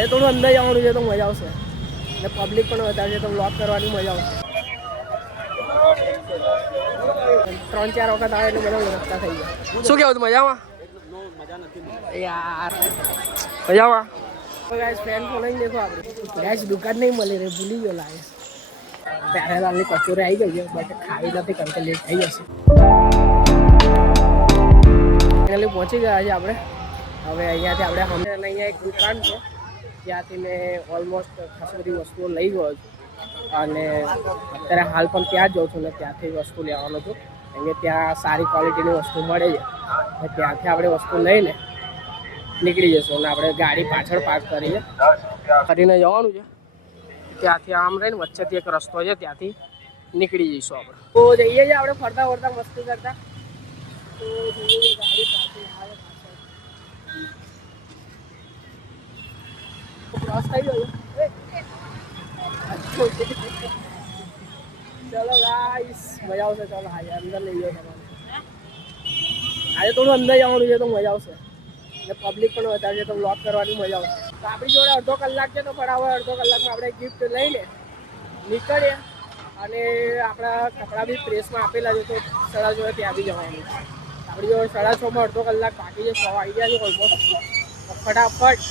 આજે થોડું અંદર જવાનું છે તો મજા આવશે અને પબ્લિક પણ વધારે છે તો વ્લોગ કરવાની મજા આવશે. 3-4 વખત આવે એટલે બધા ઓળખતા થઈ ગયા. શું કેવું તું મજામાં? યાર મજામાં ગાઈસ ફેન ફોલોઈંગ દેખો આપણે ગાઈસ દુકાન નહીં મળી રહી ભૂલી ગયો લાગે. પ્યારેલાલની કચોરી આવી ગઈ છે બટ ખાવી નથી કારણ કે લેટ થઈ જશે. ફાઇનલી પહોંચી ગયા છે આપણે. હવે અહીંયાથી આપણે અહીંયા એક દુકાન છે ત્યાંથી મેં ઓલમોસ્ટ ખાસ બધી વસ્તુઓ લઈ ગયો છું અને અત્યારે હાલ પણ ત્યાં જ જાઉં છું ને ત્યાંથી વસ્તુ લેવાનો છું કેમ કે ત્યાં સારી ક્વોલિટીની વસ્તુ મળે છે. ત્યાંથી આપણે વસ્તુ લઈને નીકળી જશું અને આપણે ગાડી પાછળ પાર્ક કરીને જવાનું છે. ત્યાંથી આમ રહીને વચ્ચેથી એક રસ્તો છે ત્યાંથી નીકળી જઈશું આપણે. તો જઈએ છીએ આપણે ફરતા ફરતા મસ્તી કરતા. તો જોઈએ ગાડી પાછી આવે ક્રોસ થઈ ગયો. ચલો ગાઈસ મજા આવશે. ચાલો હા અંદર લઈ જાઓ તમારે. આજે થોડું અંદર જવાનું છે તો મજા આવશે અને પબ્લિક પણ વધારે છે તો વ્લોગ કરવાની મજા આવશે. તો આપણી જોડે અડધો કલાક છે તો બરાબર અડધો કલાકમાં આપણે ગિફ્ટ લઈને નીકળીએ અને આપણા કપડાં બી પ્રેસમાં આપેલા છે તો 6:30 ત્યાં બી જવાનું છે. આપણી જોડે 6:30 અડધો કલાક બાકી છે. 6 વાગી ગયા છે ઓલમોસ્ટ. ફટાફટ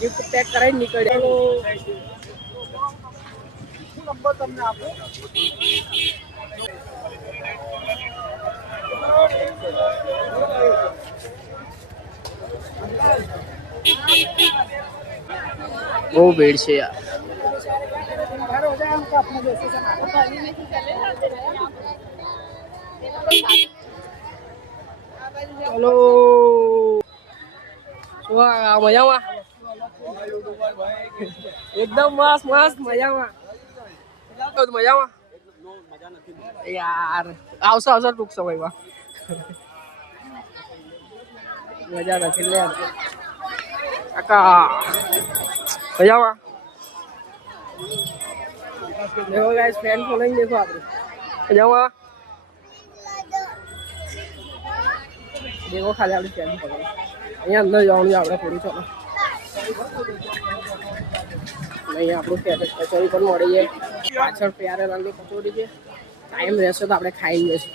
ગિફ્ટ પેક કરાવીને નીકળીએ. શું નંબર તમને આપો? બહુ ભીડ છે યાર. ચલો મજામાં એકદમ મસ્ત મસ્ત મજામાં મજામાં યાર. આવશે આવશે ટૂંક સમયમાં. મજા નથી લે કાકા મજામાં. देखो गाइस फैन फॉलोइंग देखो आप मजाમાં. देखो ખાલી આપણે ફેન ફોલોઈંગ અહીંયા અંદર જવાનું છે આપણે થોડું. ચાલો અહીંયા આપણું કચોરી પણ મળી જાય. પાછળ પ્યારેલાલની કચોરી છે. ટાઈમ રહેશે તો આપણે ખાઈ જઈશું.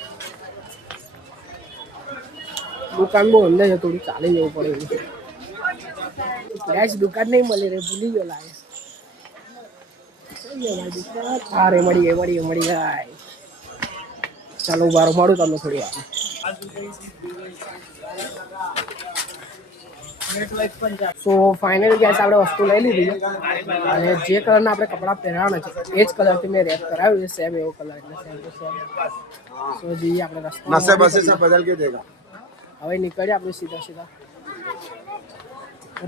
દુકાન બહુ અંદર છે થોડું ચાલી જવું પડે એવું છે. ગાઈસ દુકાન નહીં મળી રહી ભૂલી ગયો લાગે. અરે મળી ગઈ. ચાલો બારો મળું તમને થોડી વાર. સો ફાઇનલી ગેસ આપણે વસ્તુ લઈ લીધી અને જે કલરના આપણે કપડાં પહેરવાના છે એ જ કલરથી મેં રેપ કરાવ્યું છે. સેમ એવો કલર એટલે સેમ ટુ સેમ. સો જઈએ આપણે રસ્તો. હવે નીકળીએ આપણે સીધા.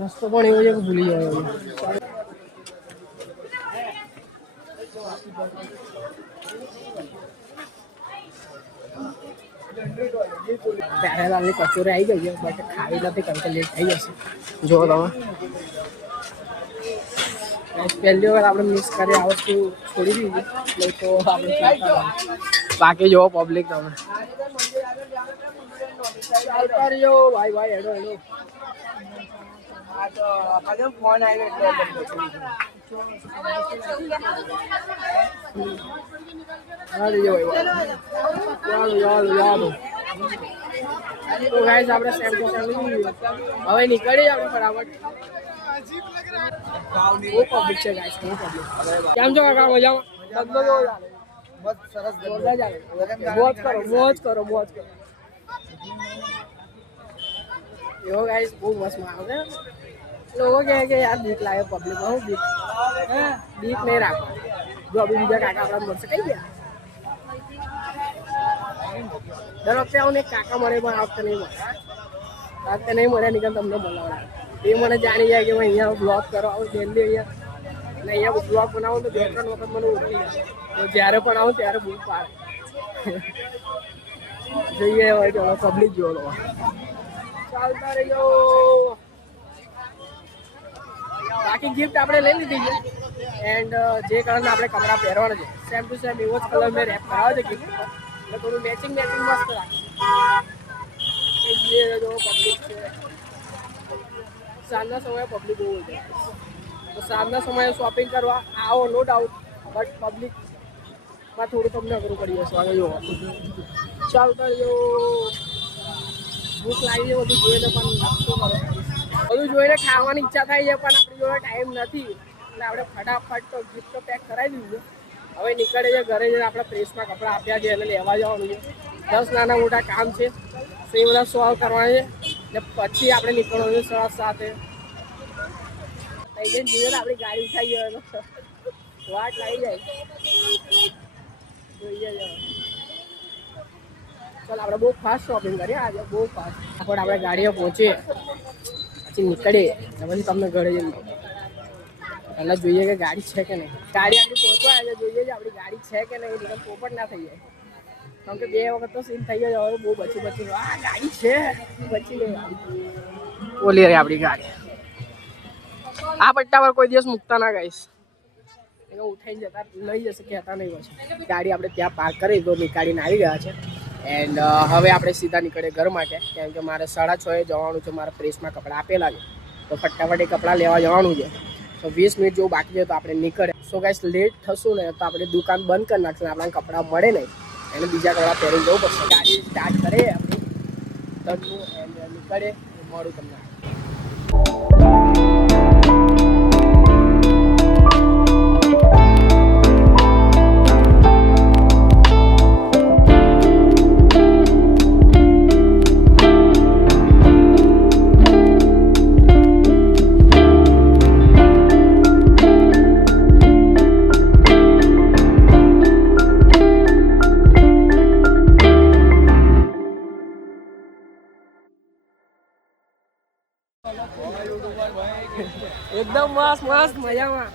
રસ્તો પણ એવો છે કે ભૂલી જવાય. પ્યારેલાલની કચોરી આવી ગઈ છે બટ ખાવી નથી કારણ કે લેટ થઈ જશે. જો તમે પહેલી વખત આપણે મિસ કરી આ વસ્તુ છોડી દીધી તો આપણે બાકી જોવો પબ્લિક તમે ચાલતા રહ્યો. ભાઈ હેડો ફોન આવ્યો તો ગાઈસ આપણે સેમ ટુ સેમ હવે નીકળી આપણે ફટાફટ. બહુ પબ્લિક છે ગાઈસ, બહુ પબ્લિક. કેમ છો કાકા મજામાં? બધો જો બસ સરસ જોરદાર ચાલે. મોજ કરો. એવો ગાઈસ બહુ મસ્ત માહોલ છે. લોકો કહે કે યાર બીક લાગે પબ્લિક બહુ બીક નહીં રાખવા. જો અભી બીજા કાકા આપણા મળશે કઈ ગયા. દર વખતે આવું ને કાકા મળે પણ આ વખતે નહીં મળે નહીં તમને બોલાવડા. એ મને જાણી જાય કે અહીંયા બ્લોગ કરો આવું ડેલી અહીંયા અને અહીંયા બ્લોગ બનાવું તો 2-3 વખત મને ઓળખી જાય. તો જ્યારે પણ આવું ત્યારે બૂમ પાડે. જોઈએ હવે ચલો પબ્લિક જોડો ચાલતા રહ્યો. બાકી ગિફ્ટ આપણે લઈ લીધી છે એન્ડ જે કલરના આપણે કપડાં પહેરવાના છે સેમ ટુ સેમ એવો જ કલર મેં રેપ કરાવ્યો છે ગિફ્ટ પર. એટલે થોડું મેચિંગ મસ્ત રાખે. પબ્લિક છે સાંજના સમયે પબ્લિક બહુ હોય છે. સાંજના સમયે શોપિંગ કરવા આવો નો ડાઉટ, બટ પબ્લિકમાં થોડું તમને અઘરું પડી જશે. આગળ જુઓ ચાલતા જો ભૂખ લાગી છે, બધું જોઈને પણ શું કરો, બધું જોઈને ખાવાની ઈચ્છા થાય છે, પણ આપણી જોડે ટાઈમ નથી એટલે આપણે ફટાફટ તો ગિફ્ટ તો પેક કરાવી દીધું. હવે નીકળે છે ઘરે જઈને આપણે પ્રેસમાં કપડાં આપ્યા છે એટલે લેવા જવાનું છે. 10 નાના મોટા કામ છે, તો એ બધા સોલ્વ કરવાના છે ને પછી આપણે નીકળવાનું છે 7:30. જોઈએ ને આપણી ગાડી ઉઠાઈ ગયો વાટ લાગી જાય જોઈએ જ. ચાલ આપણે બહુ ફાસ્ટ શોપિંગ કરીએ આજે, બહુ ફાસ્ટ. પણ આપણે ગાડીએ પહોંચીએ પછી નીકળીએ પછી તમને ઘરે જઈને પહેલાં જોઈએ કે ગાડી છે કે નહીં. ગાડી આપણી પહોંચવા એટલે જોઈએ છે આપણી ગાડી છે કે નહીં, એટલે પોપટ ના થઈ જાય. કેમ કે 2 વખત તો સીન થઈ ગયો હવે બહુ બચી આ ગાડી છે બચી ગઈ ગાડી. ઓલી રે આપણી ગાડી આ પટ્ટા પર કોઈ દિવસ મૂકતા ના ગાઈશ, એને ઉઠાઈને જતા લઈ જશે કહેતા નહીં. પછી ગાડી આપણે ત્યાં પાર્ક કરી તો નીકાળીને આવી ગયા છે. એન્ડ હવે આપણે સીધા નીકળીએ ઘર માટે, કેમ કે મારે 6:30 જવાનું છે. મારા પ્રેસમાં કપડાં આપેલા છે તો ફટાફટ એ કપડાં લેવા જવાનું છે. તો 20 મિનિટ જેવું બાકી છે તો આપણે નીકળે. સો ગાઈસ લેટ થશું ને તો આપણે દુકાન બંધ કરી નાખશું, આપણને કપડાં મળે નહીં, એને બીજા કપડાં પહેરીને જવું પડશે. ગાડી સ્ટાર્ટ કરીએ આપણી તરનું એન્ડ નીકળે મળું તમને. એકદમ મસ્ત મસ્ત મજામાં.